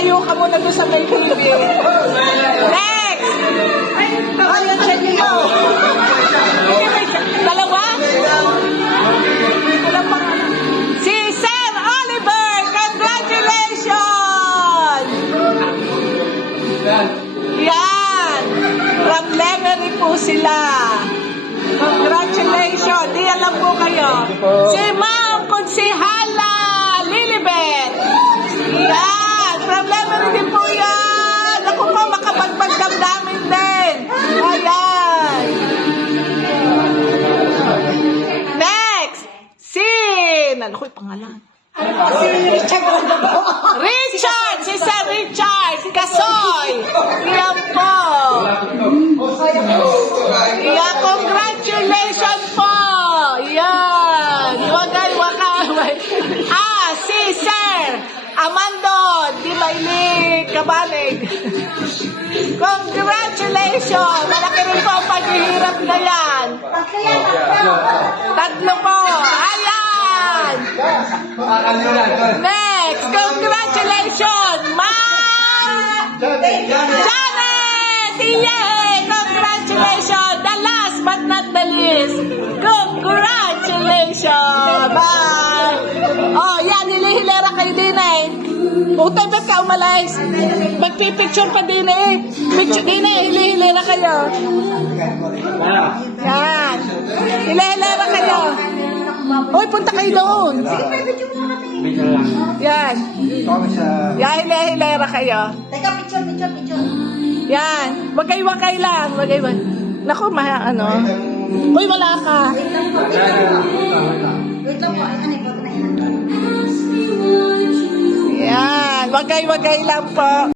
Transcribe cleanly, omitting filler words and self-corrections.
Tumayo ka muna doon sa may TV. Next! Ayan siya niyo. Dalawa? Si Sir Oliver! Congratulations! Yan! From Lemery po sila. Congratulations! Di alam po kayo. Si Ma'am Konsihala Lilibet. Yan! From Lemery din po yan. Ako po, makapagpagdamdamin din. Ayan. Next! Ano ko yung pangalan? Si Richard. Richard! Si Sir Richard Kasoy! Yan po! Yan, congratulations po! Yan! Wakay. Si Sir Amando Di Maili Kabanig. Congratulations! Malaki rin po ang paghihirap na yan. Tatlo po. Ayan! Next! Congratulations! Ma'am Janet! Yay! Congratulations! The last but not the least. Congratulations! Bye! Oh, yan. Hilera kayo din eh. Utay, ba't ka umalis? Magpipicture pa din eh. Picture din eh. Hilera kayo. Yan. Hilera kayo. Uy, punta kayo doon. Yan. Yan, hilera kayo. Teka, picture. Yan. Wagay-wagay lang. Naku, ano. Uy, wala ka. Wait lang po. Yan. Wagay-wagay lang po.